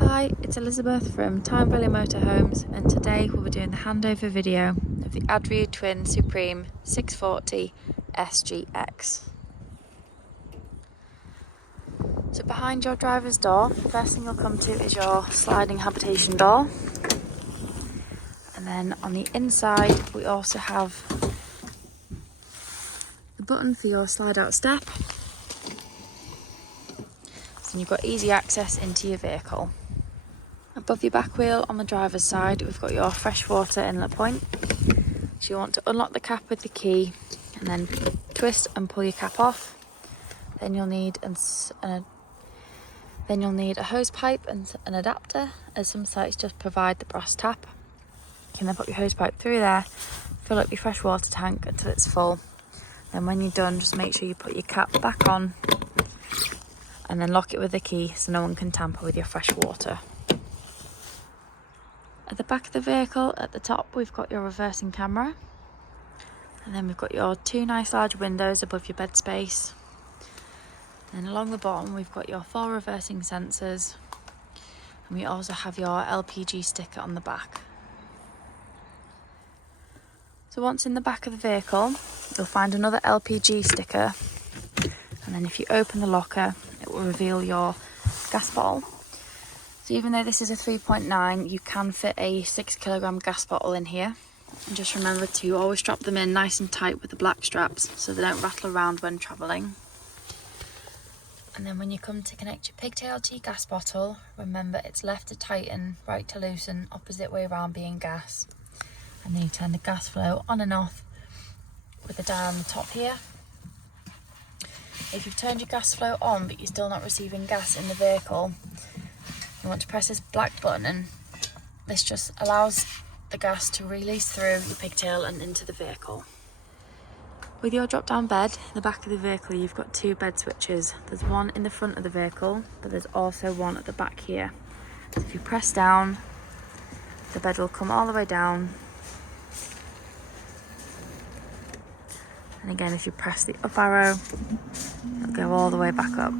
Hi, it's Elizabeth from Tyne Valley Motorhomes, and today we'll be doing the handover video of the Adria Twin Supreme 640 SGX. So behind your driver's door, the first thing you'll come to is your sliding habitation door. And then on the inside we also have the button for your slide out step. So you've got easy access into your vehicle. Above your back wheel on the driver's side, we've got your freshwater inlet point. So you want to unlock the cap with the key and then twist and pull your cap off. Then you'll need a hose pipe and an adapter, as some sites just provide the brass tap. You can then put your hose pipe through there, fill up your freshwater tank until it's full. Then when you're done, just make sure you put your cap back on and then lock it with the key so no one can tamper with your fresh water. At the back of the vehicle, at the top, we've got your reversing camera. And then we've got your two nice large windows above your bed space. And along the bottom, we've got your 4 reversing sensors. And we also have your LPG sticker on the back. So once in the back of the vehicle, you'll find another LPG sticker. And then if you open the locker, it will reveal your gas bottle. So even though this is a 3.9, you can fit a 6 kilogram gas bottle in here. And just remember to always strap them in nice and tight with the black straps so they don't rattle around when travelling. And then when you come to connect your pigtail to your gas bottle, remember it's left to tighten, right to loosen, opposite way around being gas. And then you turn the gas flow on and off with the dial on the top here. If you've turned your gas flow on but you're still not receiving gas in the vehicle, you want to press this black button, and this just allows the gas to release through your pigtail and into the vehicle. With your drop down bed, in the back of the vehicle, you've got 2 bed switches. There's one in the front of the vehicle, but there's also one at the back here. So if you press down, the bed will come all the way down. And again, if you press the up arrow, it'll go all the way back up.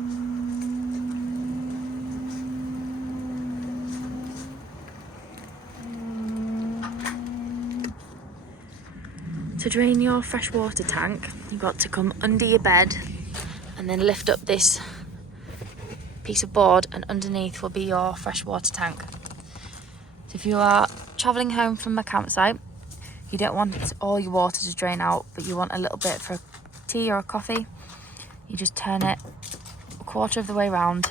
To drain your freshwater tank, you've got to come under your bed and then lift up this piece of board, and underneath will be your freshwater tank. So if you are travelling home from a campsite, you don't want all your water to drain out, but you want a little bit for a tea or a coffee. You just turn it a quarter of the way round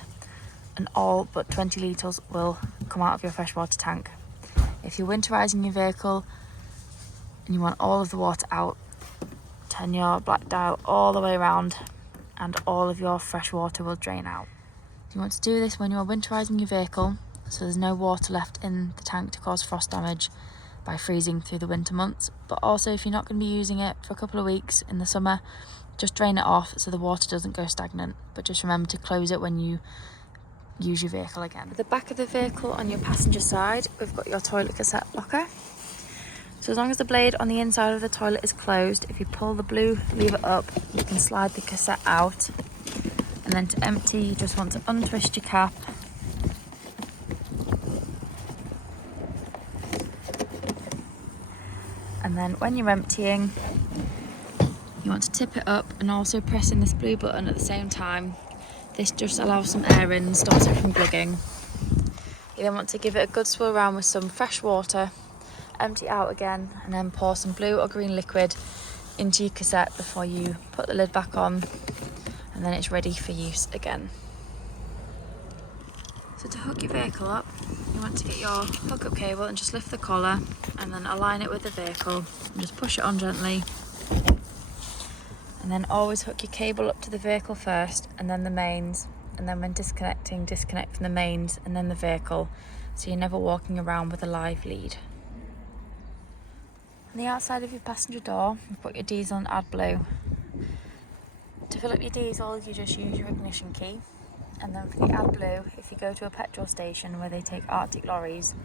and all but 20 litres will come out of your freshwater tank. If you're winterising your vehicle and you want all of the water out, turn your black dial all the way around and all of your fresh water will drain out. You want to do this when you're winterising your vehicle, so there's no water left in the tank to cause frost damage by freezing through the winter months. But also, if you're not going to be using it for a couple of weeks in the summer, just drain it off so the water doesn't go stagnant. But just remember to close it when you use your vehicle again. At the back of the vehicle on your passenger side, we've got your toilet cassette locker. So as long as the blade on the inside of the toilet is closed, if you pull the blue lever up, you can slide the cassette out. And then to empty, you just want to untwist your cap. And then when you're emptying, you want to tip it up and also press in this blue button at the same time. This just allows some air in and stops it from glugging. You then want to give it a good swirl around with some fresh water, empty it out again, and then pour some blue or green liquid into your cassette before you put the lid back on, and then it's ready for use again. So to hook your vehicle up, you want to get your hookup cable and just lift the collar and then align it with the vehicle and just push it on gently. And then always hook your cable up to the vehicle first and then the mains, and then when disconnecting, disconnect from the mains and then the vehicle, so you're never walking around with a live lead. On the outside of your passenger door, you've got your diesel and AdBlue. To fill up your diesel, you just use your ignition key. And then for the AdBlue, if you go to a petrol station where they take Arctic lorries,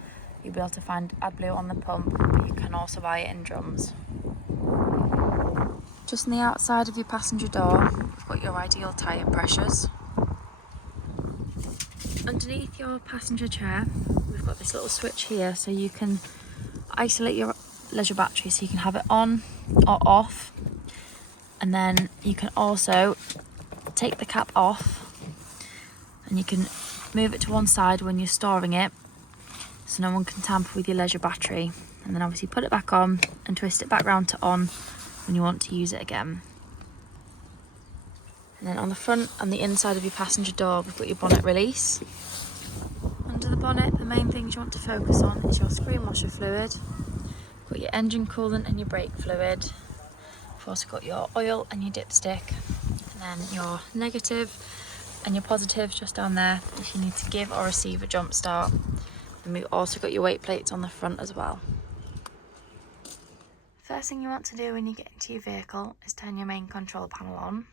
you'll be able to find AdBlue on the pump, but you can also buy it in drums. Just on the outside of your passenger door, you've got your ideal tyre pressures. underneath your passenger chair, we've got this little switch here, so you can isolate your leisure battery, so you can have it on or off. And then you can also take the cap off and you can move it to one side when you're storing it, so no one can tamper with your leisure battery. And then obviously put it back on and twist it back round to on when you want to use it again. And then on the front and the inside of your passenger door, we've got your bonnet release. Under the bonnet, the main things you want to focus on is your screen washer fluid, you've got your engine coolant and your brake fluid. You've also got your oil and your dipstick, and then your negative and your positive just down there if you need to give or receive a jump start. And we've also got your weight plates on the front as well. First thing you want to do when you get into your vehicle is turn your main control panel on.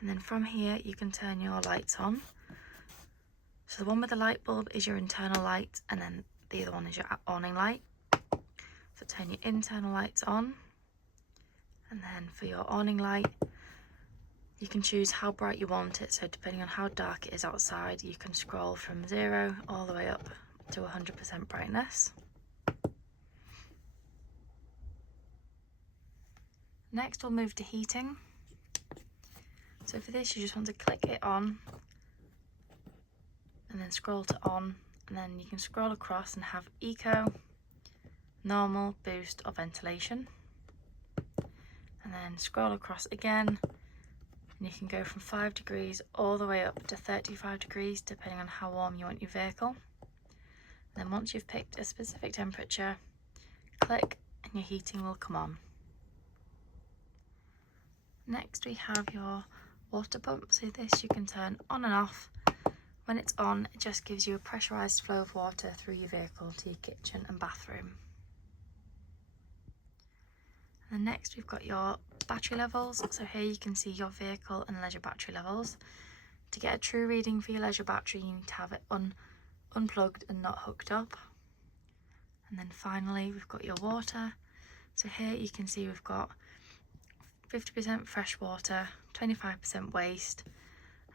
And then from here you can turn your lights on. So the one with the light bulb is your internal light, and then the other one is your awning light. So turn your internal lights on. And then for your awning light, you can choose how bright you want it. So depending on how dark it is outside, you can scroll from 0 all the way up to 100% brightness. Next we'll move to heating. So for this you just want to click it on and then scroll to on, and then you can scroll across and have eco, normal, boost or ventilation. And then scroll across again and you can go from 5 degrees all the way up to 35 degrees depending on how warm you want your vehicle. And then once you've picked a specific temperature, click and your heating will come on. Next we have your water pump. So this you can turn on and off. When it's on, it just gives you a pressurised flow of water through your vehicle to your kitchen and bathroom. And then next we've got your battery levels. So here you can see your vehicle and leisure battery levels. To get a true reading for your leisure battery, you need to have it unplugged and not hooked up. And then finally we've got your water. So here you can see we've got 50% fresh water, 25% waste,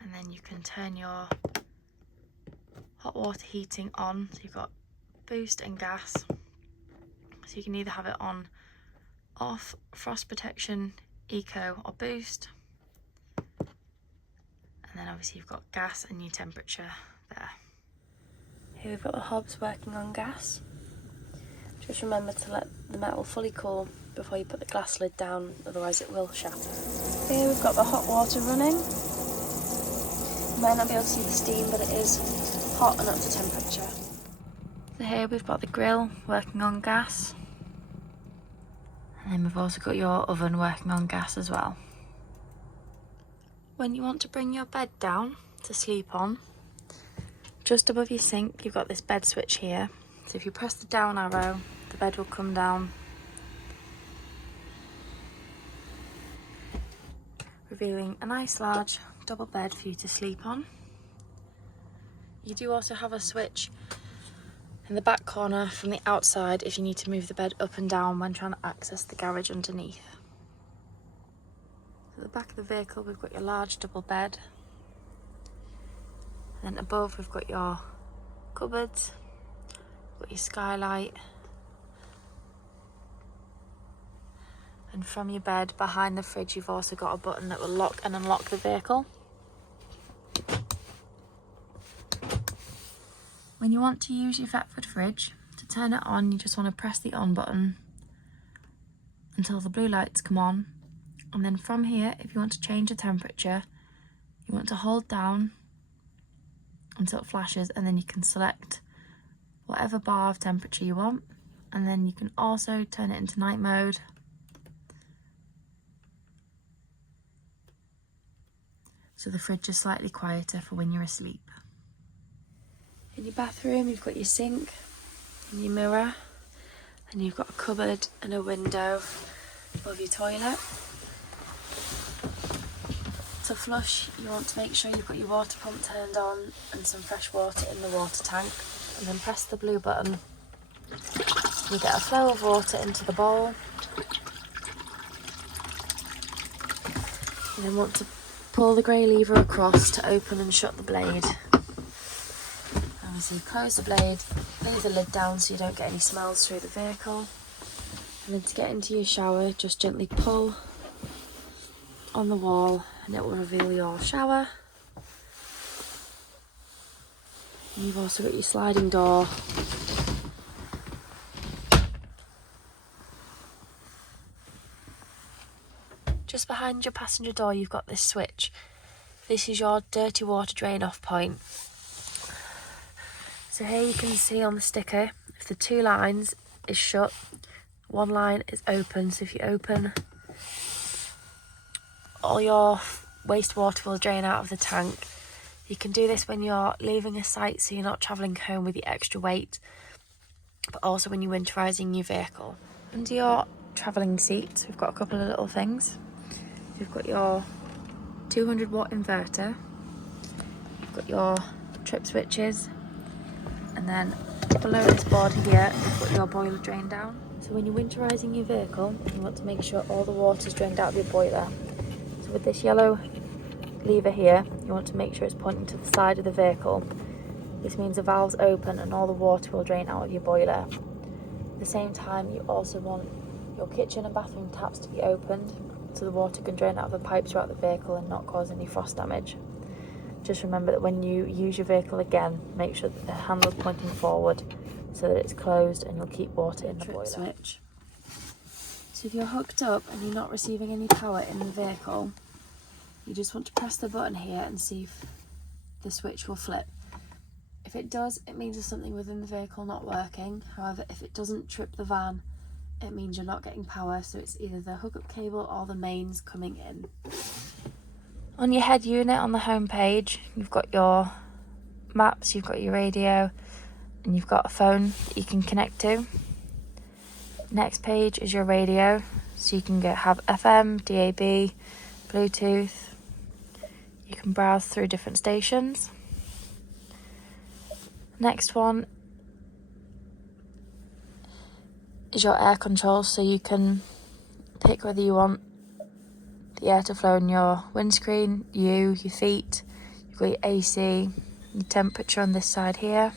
and then you can turn your hot water heating on. So you've got boost and gas. So you can either have it on, off, frost protection, eco or boost. And then obviously you've got gas and your temperature there. Here we've got the hobs working on gas. Just remember to let the metal fully cool before you put the glass lid down, otherwise it will shatter. Here we've got the hot water running. You might not be able to see the steam, but it is hot and up to temperature. So here we've got the grill working on gas. And then we've also got your oven working on gas as well. When you want to bring your bed down to sleep on, just above your sink you've got this bed switch here. So if you press the down arrow, the bed will come down, revealing a nice large double bed for you to sleep on. You do also have a switch in the back corner from the outside if you need to move the bed up and down when trying to access the garage underneath. At the back of the vehicle we've got your large double bed, and then above we've got your cupboards, got your skylight, and from your bed behind the fridge you've also got a button that will lock and unlock the vehicle. When you want to use your Thetford fridge, to turn it on you just want to press the on button until the blue lights come on, and then from here if you want to change the temperature you want to hold down until it flashes, and then you can select whatever bar of temperature you want, and then you can also turn it into night mode. So the fridge is slightly quieter for when you're asleep. In your bathroom you've got your sink and your mirror, and you've got a cupboard and a window above your toilet. To flush you want to make sure you've got your water pump turned on and some fresh water in the water tank, and then press the blue button. You get a flow of water into the bowl, and then once pull the grey lever across to open and shut the blade. Obviously close the blade, leave the lid down so you don't get any smells through the vehicle. And then to get into your shower, just gently pull on the wall and it will reveal your shower. And you've also got your sliding door. Just behind your passenger door you've got this switch. This is your dirty water drain off point. So here you can see on the sticker, if the 2 lines is shut, 1 line is open. So if you open, all your wastewater will drain out of the tank. You can do this when you're leaving a site so you're not travelling home with your extra weight, but also when you're winterising your vehicle. Under your travelling seat, we've got a couple of little things. You've got your 200 watt inverter, you've got your trip switches, and then below this board here, you've got your boiler drain down. So when you're winterising your vehicle, you want to make sure all the water is drained out of your boiler. So with this yellow lever here, you want to make sure it's pointing to the side of the vehicle. This means the valve's open and all the water will drain out of your boiler. At the same time, you also want your kitchen and bathroom taps to be opened so the water can drain out of the pipes throughout the vehicle and not cause any frost damage. Just remember that when you use your vehicle again, make sure that the handle is pointing forward so that it's closed and you'll keep water in the boiler. Switch. So if you're hooked up and you're not receiving any power in the vehicle, you just want to press the button here and see if the switch will flip. If it does, it means there's something within the vehicle not working. However, if it doesn't trip the van, it means you're not getting power, so it's either the hookup cable or the mains coming in. On your head unit on the home page, you've got your maps, you've got your radio, and you've got a phone that you can connect to. Next page is your radio, so you can have FM, DAB, Bluetooth. You can browse through different stations. Next one is your air controls, so you can pick whether you want the air to flow in your windscreen, your feet. You've got your AC, your temperature on this side here.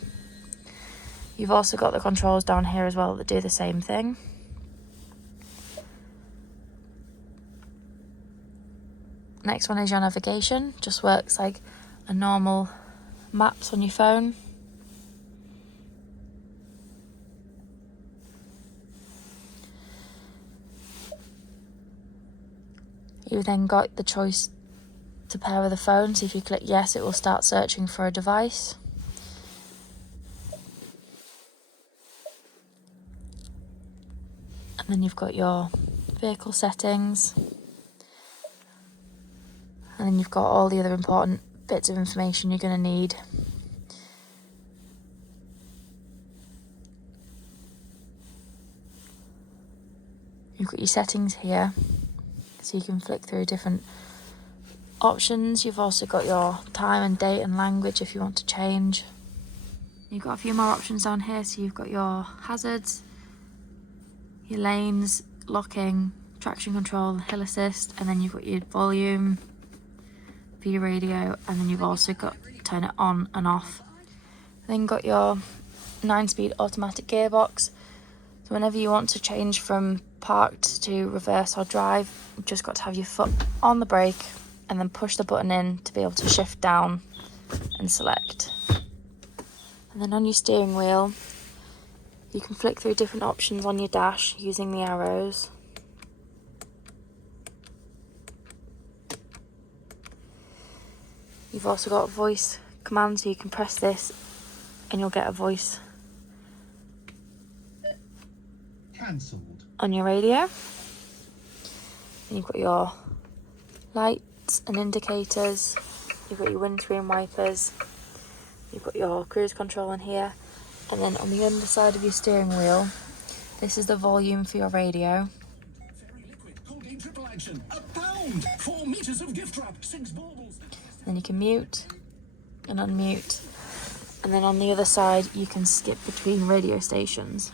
You've also got the controls down here as well that do the same thing. Next one is your navigation. Just works like a normal maps on your phone. You've then got the choice to pair with a phone, so if you click yes, it will start searching for a device. And then you've got your vehicle settings. And then you've got all the other important bits of information you're going to need. You've got your settings here, so you can flick through different options. You've also got your time and date and language if you want to change. You've got a few more options down here, so you've got your hazards, your lanes, locking, traction control, hill assist, and then you've got your volume for your radio, and then you've also got turn it on and off. Then you've got your 9-speed automatic gearbox. So whenever you want to change from parked to reverse or drive, you've just got to have your foot on the brake and then push the button in to be able to shift down and select. And then on your steering wheel, you can flick through different options on your dash using the arrows. You've also got a voice command, so you can press this and you'll get a voice cancelled on your radio. And you've got your lights and indicators, you've got your windscreen wipers, you've got your cruise control in here, and then on the underside of your steering wheel, this is the volume for your radio. Then you can mute and unmute, and then on the other side you can skip between radio stations.